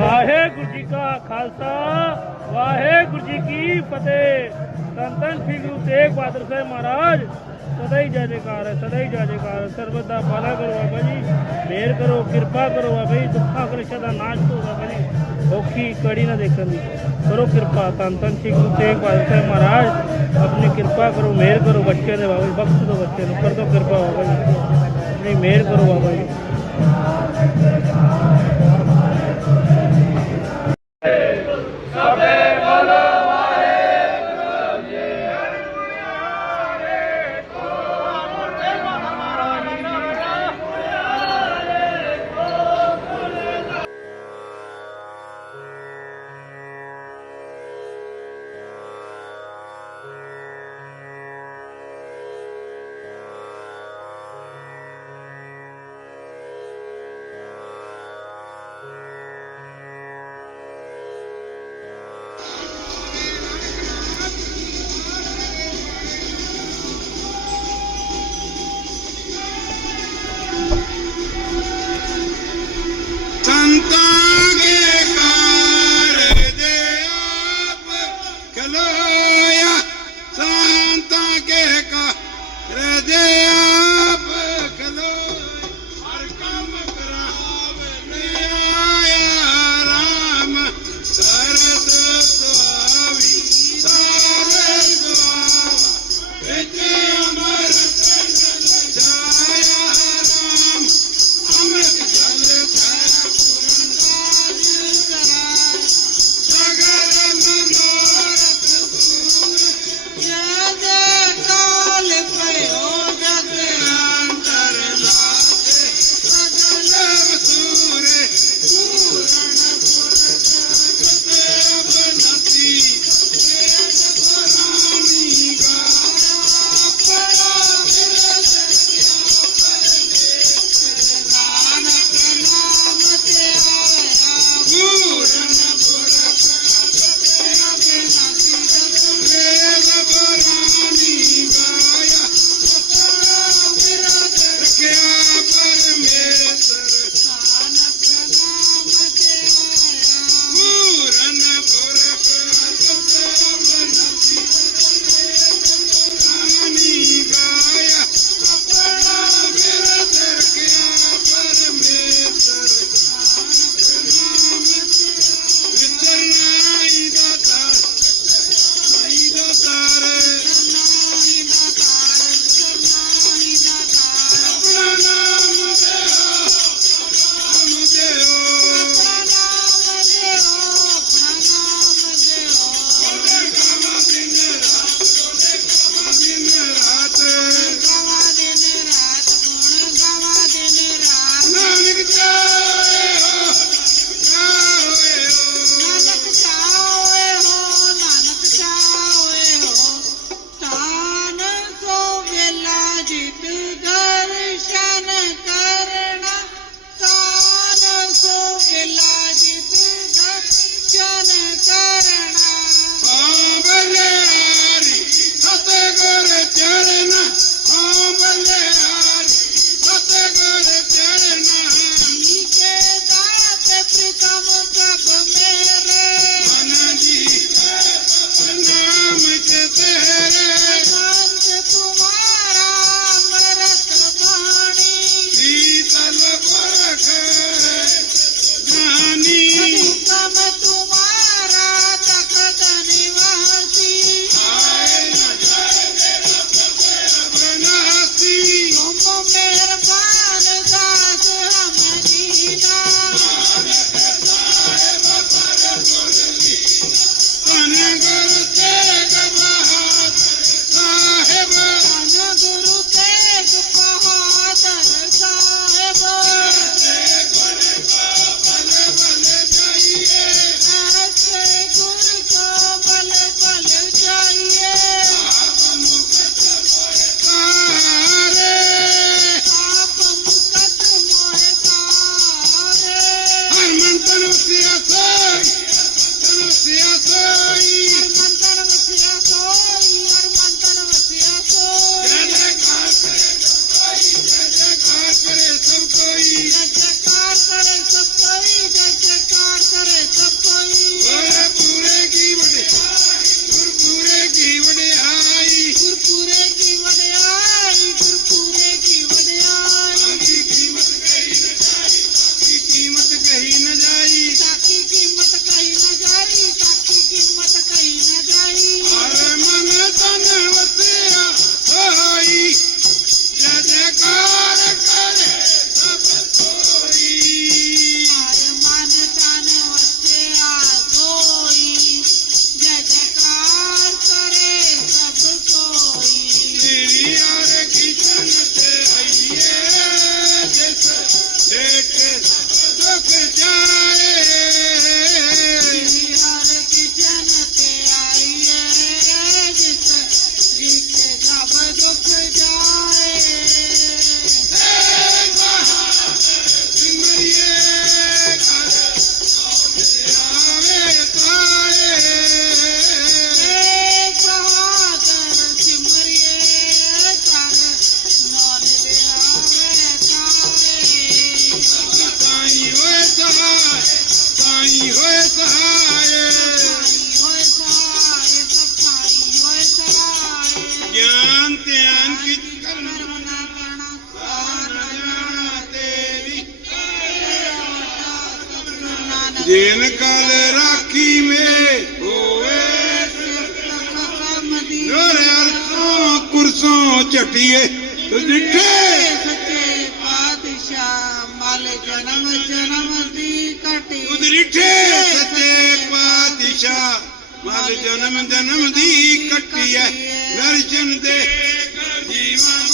ਵਾਹਿਗੁਰੂ ਜੀ ਕਾ ਖਾਲਸਾ, ਵਾਹਿਗੁਰੂ ਜੀ ਕੀ ਫਤਿਹ। ਧੰਨ ਸ੍ਰੀ ਗੁਰੂ ਤੇਗ ਬਹਾਦਰ ਸਾਹਿਬ ਮਹਾਰਾਜ, ਸਦਾ ਹੀ ਜੈ ਜੈਕਾਰ ਹੈ, ਸਦਾ ਹੀ ਜੈ ਜੈਕਾਰ ਹੈ। ਸਰਬਤ ਦਾ ਭਲਾ ਕਰੋ ਬਾਬਾ ਜੀ, ਮਿਹਰ ਕਰੋ, ਕਿਰਪਾ ਕਰੋ ਬਾਬਾ ਜੀ, ਦੁੱਖਾਂ ਕਲੇਸ਼ਾਂ ਦਾ ਨਾਸ਼ ਕਰੋ ਬਾਬਾ ਜੀ, ਔਖੀ ਕੜੀ ਨਾ ਦੇਖਣ ਦੀ। ਕਰੋ ਕਿਰਪਾ, ਧੰਨ ਧੰਨ ਸ੍ਰੀ ਗੁਰੂ ਤੇਗ ਬਹਾਦਰ ਸਾਹਿਬ ਮਹਾਰਾਜ, ਆਪਣੀ ਕਿਰਪਾ ਕਰੋ, ਮਿਹਰ ਕਰੋ ਬੱਚੇ ਦੇ ਬਾਬਾ ਜੀ, ਬਖਸ਼ ਦਿਓ ਬੱਚੇ ਨੂੰ, ਕਰ ਦਿਓ ਕਿਰਪਾ ਬਾਬਾ ਜੀ। ਆਪਣੀ ਮਿਹਰ ਕਰੋ ਬਾਬਾ ਜੀ। ਜੇਨ ਕਲ ਰਾਖੀ ਮੇ। ਹੋਵੇ ਖਸਮ ਦੀ ਕੁਰਸੋਂ ਝਟੀਏ। ਡਿੱਠੇ ਸੱਚੇ ਪਾਤਸ਼ਾਹ ਮਲ ਜਨਮ ਜਨਮ ਦੀ ਕਟੀ ਉਦਰਿਠੇ ਸੱਚੇ ਪਾਤਸ਼ਾਹ, ਮਲ ਜਨਮ ਜਨਮ ਦੀ ਕੱਟੀ ਐ। ਦਰਸ਼ਨ ਦੇ। ਜੀਵਾਂ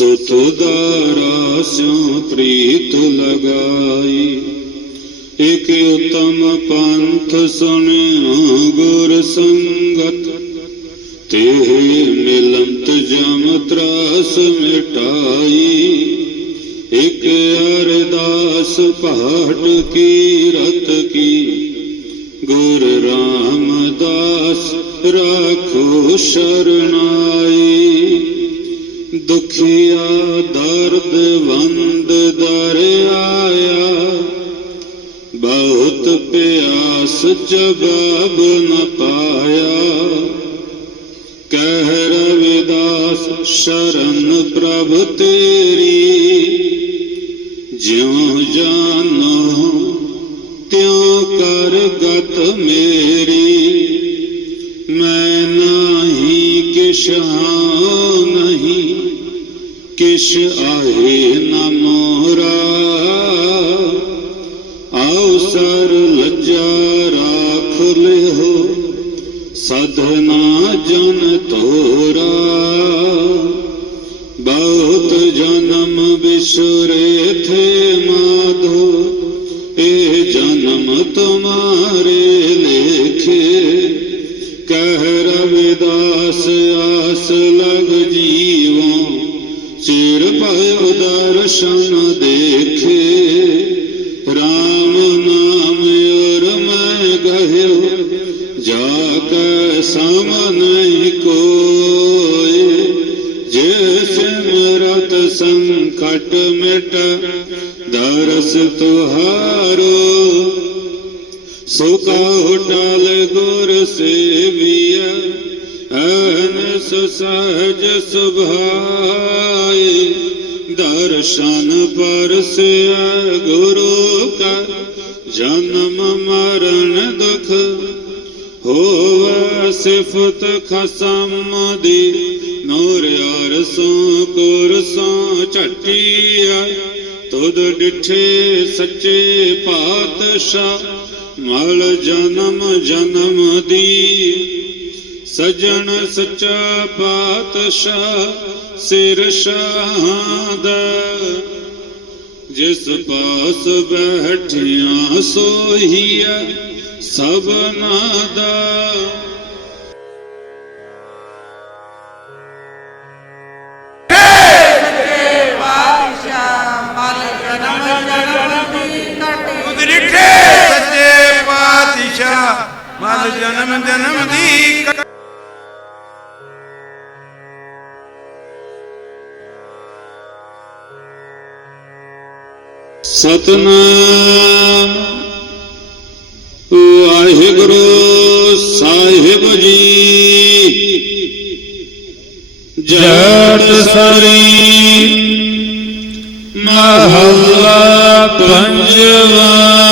ਸੁਤ ਦਾਰਾ ਸਿਉ ਪ੍ਰੀਤ ਲਗਾਈ। ਇਕ ਉਤਮ ਪੰਥ ਸੁਣਿਓ ਗੁਰ ਸੰਗਤ। ਤੇ ਮਿਲੰਤ ਜਮ ਤਰਾਸ ਮਿਟਾਈ। ਇਕ ਅਰਦਾਸ ਪਾਠ ਕੀ ਰਤ ਕੀ। ਗੁਰ ਰਾਮਦਾਸ ਰਾਖੋ ਸ਼ਰਨਾਈ। ਦੁਖੀਆ, ਦਰਦ ਵੰਦ ਦਰ ਆਇਆ। ਬਹੁਤ ਪਿਆਸ ਜਵਾਬ ਨ ਪਾਇਆ। ਕਹਿ ਰਵਿਦਾਸ ਸ਼ਰਨ ਪ੍ਰਭ ਤੇਰੀ। ਜਿਉ ਜਾਨੋ, ਤਿਉ ਕਰ ਗਤ ਮੇਰੀ। ਮੈਂ ਨਹੀਂ ਕਿਛ ਨਹੀਂ। ਕਿਛ ਆਏ ਨ ਮੋਰਾ। ਆਉ ਸਰ ਲੱਜਾ ਰਾਖ ਲਿਓ ਸਧਨਾ ਜਨ ਤੋਰਾ। ਬਹੁਤ ਜਨਮ ਬਿਸਰੇ ਥੇ ਮਾਧੋ। ਇਹ ਜਨਮ ਤੁਮਾਰੇ ਲੇਖੇ। ਕਹਿ ਰਵਿਦਾਸ ਆਸ ਲਗ ਦਰਸ਼ਨ ਦੇਖੇ। RAM ਨਾਮ ਔਰ ਮੈਂ ਗਹਿਓ ਜਾ ਕੈ ਸਮ ਨਹੀਂ ਕੋਏ। ਜੇ ਸਿਮਰਤ ਸੰਕਟ ਮਿਟ, ਦਰਸ ਤੁਹਾਰੋ। ਸੁਖ ਟਾਲ ਗੁਰ ਸੇਵੀਆ ਅਨਸ ਸਹਜ ਸੁਭਾਈ ਦਰਸ਼ਨ ਪਰਸਿਆ ਗੁਰੂ ਕਾ। ਜਨਮ ਮਰਨ ਦੁਖ ਹੋਵੇ ਸਿਫਤ ਖਸਮ ਦੀ। ਨੂਰ ਯਾਰ ਸੋ ਕੁਰ ਸੋ ਝਟੀਆ ਤੁਧ ਡਿਠੇ ਸੱਚੇ ਪਾਤਸ਼ਾਹ। ਮਲ ਜਨਮ ਜਨਮ ਦੀ। ਸਜਣ ਸੱਚਾ ਪਾਤਸ਼ਾਹ। ਸਿਰ ਸ਼ਹਾਦ ਜਿਸ ਪਾਸ ਬੈਠਿਆ ਸੋਹੀਆ ਸਭਨਾ ਦਾ ਸਤਨਾਮ। ਵਾਹਿਗੁਰੂ ਸਾਹਿਬ ਜੀ। ਜਟ ਸਰੀ ਮਹੱਲਾ ਪੰਜਵਾ।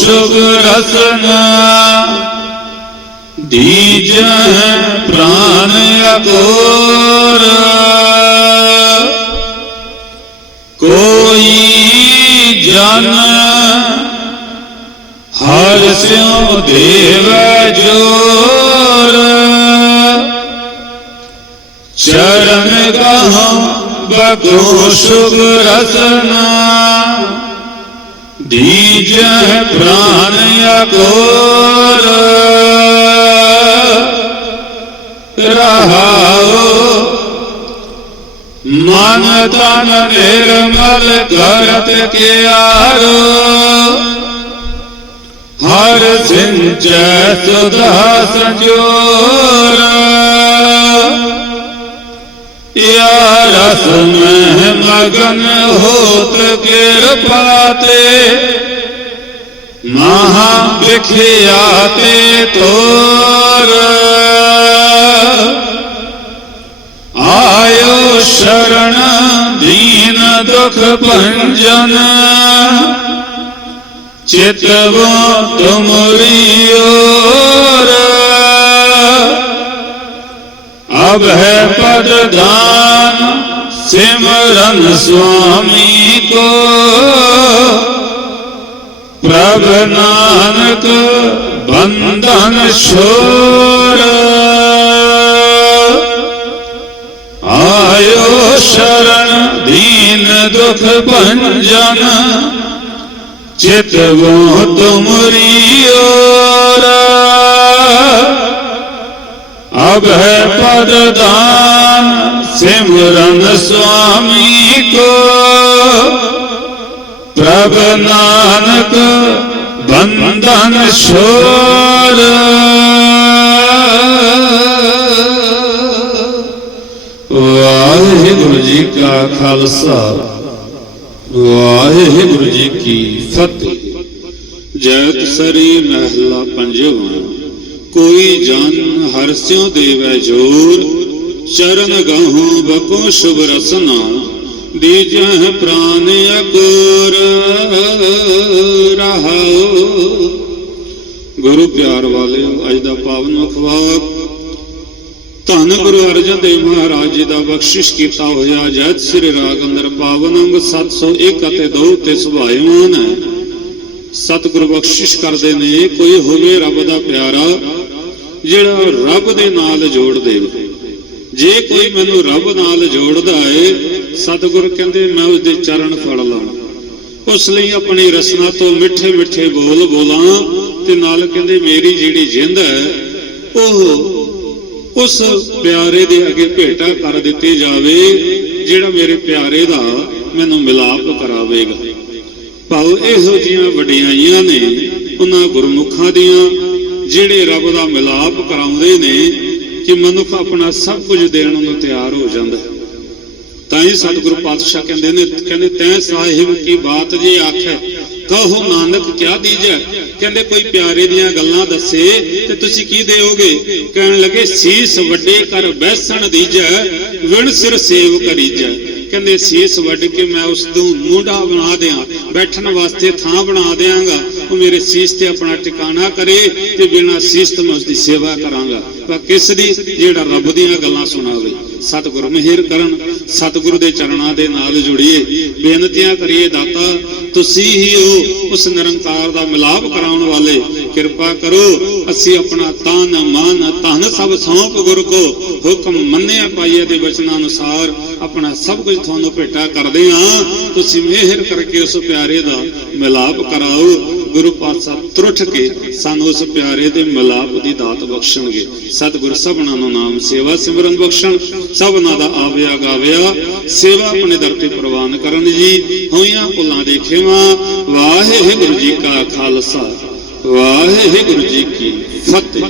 ਬਕੋ ਸੁਗ ਰਸਨਾ। ਦੀਜ ਪ੍ਰਾਨ ਅਗੋਰ ਕੋਈ ਜਨ ਹਰ ਸਿਉ ਦੇਵ ਜੋਰ। ਚਰਨ ਗਹਾਂ ਬਕੋ ਸੁਗ ਰਸਨਾ। ਦੀਜ ਪ੍ਰਾਨ ਅਗੋਰ ਰਹਾਓ ਮਨ ਤਨ ਨਿਰਮਲ ਕਰਤ ਕਿਆਰੋ। ਹਰ ਸਿੰਚੈ ਸੁਧਾ ਸੰਜੋਰ ਯਾ ਰਸ ਮਹਿ ਮਗਨ ਹੋਤ ਕਿਰਪਾ ਤੇ ਮਹਾ ਵਿਖਿਆਤੇ ਤੋਰ। ਆਇਓ ਸ਼ਰਣ ਦੀਨ ਦੁਖ ਭੰਜਨ, ਚਿਤਵੋ ਤੁਮਰੀ ਓਰ ਹੈ ਪਦ ਦਾਨ ਸਿਮਰਨ ਸੁਆਮੀ ਕੋ। ਪ੍ਰਭ ਨਾਨਕ ਬੰਧਨ ਛੋੜ। ਆਇਓ ਸ਼ਰਨ ਦੀਨ ਦੁਖ ਭੰਜਨ ਚਿਤਵੋ ਤੁਮਰੀ ਓਰ ਅਬ ਹੈ ਪਦ ਸਿਮਰਨ ਸੁਆਮੀ ਕੋ। ਪ੍ਰਭ ਨਾਨਕ ਬੰਧਨ ਛੋੜ। ਵਾਹਿਗੁਰੂ ਜੀ ਕਾ ਖਾਲਸਾ, ਵਾਹਿਗੁਰੂ ਜੀ ਕੀ ਫਤਿਹ। ਜੈਤ ਸਰੀ ਮਹਿਲਾ ਪੰਜਵਾਂ। ਕੋਈ ਜਨ ਹਰਿ ਸਿਉ ਦੇਵੈ ਜੋਰ, ਚਰਨ ਗਾਹੋਂ ਬਕੋ ਸ਼ੁਭ ਰਸਨਾ, ਦੀਜਹ ਪ੍ਰਾਨ ਅਗੁਰ ਰਹਾਉ। ਗੁਰੂ ਪਿਆਰ ਵਾਲਿਓ, ਅੱਜ ਦਾ ਪਾਵਨ ਮੁਖਵਾਕ ਧੰਨ ਗੁਰੂ ਅਰਜਨ ਦੇਵ ਮਹਾਰਾਜ ਜੀ ਦਾ ਬਖਸ਼ਿਸ਼ ਕੀਤਾ ਹੋਇਆ ਜੈਤ ਸ੍ਰੀ ਰਾਗ ਅੰਦਰ ਪਾਵਨ ਅੰਗ 701 ਅਤੇ 2 ਤੇ ਸੁਭਾਇਮਾਨ ਹੈ। ਸਤਿਗੁਰ ਬਖਸ਼ਿਸ਼ ਕਰਦੇ ਨੇ, ਕੋਈ ਹੋਵੇ ਰੱਬ ਦਾ ਪਿਆਰਾ ਜਿਹੜਾ ਰੱਬ ਦੇ ਨਾਲ ਜੋੜ ਦੇਵੇ ਜੇ ਕੋਈ ਮੈਨੂੰ ਰੱਬ ਨਾਲ ਜੋੜਦਾ ਏ, ਸਤਿਗੁਰ ਕਹਿੰਦੇ, ਮੈਂ ਉਹਦੇ ਚਰਨ ਫੜ ਲਾਂ। ਉਸ ਲਈ ਆਪਣੀ ਰਸਨਾ ਤੋਂ ਮਿੱਠੇ ਮਿੱਠੇ ਬੋਲ ਬੋਲਾਂ ਤੇ ਨਾਲ ਕਹਿੰਦੇ, ਮੇਰੀ ਜਿਹੜੀ ਜਿੰਦ ਹੈ, ਉਹ ਉਸ ਪਿਆਰੇ ਦੇ ਅੱਗੇ ਭੇਟਾ ਕਰ ਦਿੱਤੀ ਜਾਵੇ, ਜਿਹੜਾ ਮੇਰੇ ਪਿਆਰੇ ਦਾ ਮੈਨੂੰ ਮਿਲਾਪ ਕਰਾਵੇਗਾ। ਭਾਉ ਇਹੋ ਜੀਆਂ ਵਡਿਆਈਆਂ ਨੇ, ਉਹਨਾਂ ਗੁਰਮੁਖਾਂ ਦੀਆਂ ਜਿਹੜੇ ਰੱਬ ਦਾ ਮਿਲਾਪ ਕਰਾਉਂਦੇ ਨੇ ਕਿ ਮਨੁੱਖ ਆਪਣਾ ਸਭ ਕੁਝ ਦੇਣ ਨੂੰ ਤਿਆਰ ਹੋ ਜਾਂਦਾ ਹੈ। ਤਾਂ ਹੀ ਸਤਿਗੁਰੂ ਪਾਤਸ਼ਾਹ ਕਹਿੰਦੇ ਨੇ, ਕਹਿੰਦੇ, ਤੈ ਸਾਹਿਬ ਕੀ ਬਾਤ ਜੇ ਆਖੈ, ਕਹੋ ਨਾਨਕ ਕਿਆ ਦੀਜੈ? ਕਹਿੰਦੇ, ਕੋਈ ਪਿਆਰੇ ਦੀਆਂ ਗੱਲਾਂ ਦੱਸੇ ਤੇ ਤੁਸੀਂ ਕੀ ਦੇਓਗੇ? ਕਹਿਣ ਲੱਗੇ, ਸੀਸ ਵੱਡੇ ਕਰ ਬੈਸਣ ਦੀਜੈ, ਵਿਣ ਸਿਰ ਸੇਵ ਕਰੀਜੈ। ਕਹਿੰਦੇ, ਸੀਸ ਵੱਢ ਕੇ ਮੈਂ ਉਸ ਨੂੰ ਮੂੰਡਾ ਬਣਾ ਦਿਆਂ, ਬੈਠਣ ਵਾਸਤੇ ਥਾਂ ਬਣਾ ਦਿਆਂਗਾ। ਉਹ ਮੇਰੇ ਸੀਸ ਤੇ ਆਪਣਾ ਟਿਕਾਣਾ ਕਰੇ ਤੇ ਬਿਨਾਂ ਸੀਸ ਤੋਂ ਮੈਂ ਉਸ ਦੀ ਸੇਵਾ ਕਰਾਂਗਾ। ਪਰ ਕਿਸ ਦੀ? ਜਿਹੜਾ ਰੱਬ ਦੀਆਂ ਗੱਲਾਂ ਸੁਣਾਵੇ। ਸਤਿਗੁਰ ਮਿਹਰ ਕਰਨ, ਸਤਿਗੁਰੂ ਦੇ ਚਰਨਾਂ ਦੇ ਨਾਲ ਜੁੜੀਏ। ਬੇਨਤੀਆਂ ਕਰੀਏ ਦਾਤਾ, ਤੁਸੀਂ ਹੀ ਹੋ ਉਸ ਨਿਰੰਕਾਰ ਦਾ ਮਿਲਾਪ ਕਰਾਉਣ ਵਾਲੇ। ਕਿਰਪਾ ਕਰੋ, ਅਸੀਂ ਆਪਣਾ ਤਨ, ਮਨ, ਧਨ ਸਭ ਸੌਂਪ ਗੁਰ ਕੋ। ਹੁਕਮ ਮੰਨਿਆ ਪਾਈਏ ਦੇ ਵਚਨਾਂ ਅਨੁਸਾਰ ਆਪਣਾ ਸਭ ਕੁਝ ਤੁਹਾਨੂੰ ਭੇਟਾ ਕਰਦੇ ਹਾਂ। ਤੁਸੀਂ ਮਿਹਰ ਕਰਕੇ ਉਸ ਪਿਆਰੇ ਦਾ ਮਿਲਾਪ ਕਰਾਓ। ਗੁਰੂ ਪਾਤਸ਼ਾਹ ਤਰੁੱਠ ਕੇ ਸਾਨੂੰ ਉਸ ਪਿਆਰੇ ਦੇ ਮਿਲਾਪ ਦੀ ਦਾਤ ਬਖਸ਼ਣਗੇ। ਸਤਿਗੁਰ ਸਭਨਾਂ ਨੂੰ ਨਾਮ ਸੇਵਾ ਸਿਮਰਨ ਬਖਸ਼ਣ, ਸਭਨਾਂ ਦਾ ਆਵਿਆ ਗਾਵਿਆ, ਸੇਵਾ ਆਪਣੇ ਦਰ ਤੇ ਪ੍ਰਵਾਨ ਕਰਨ ਜੀ। ਹੋਈਆਂ ਭੁੱਲਾਂ ਦੇ ਖੇਵਾ ਵਾਹਿਗੁਰੂ ਜੀ ਕਾ ਖਾਲਸਾ ਵਾਹਿਗੁਰੂ ਜੀ ਕੀ ਫਤਿਹ।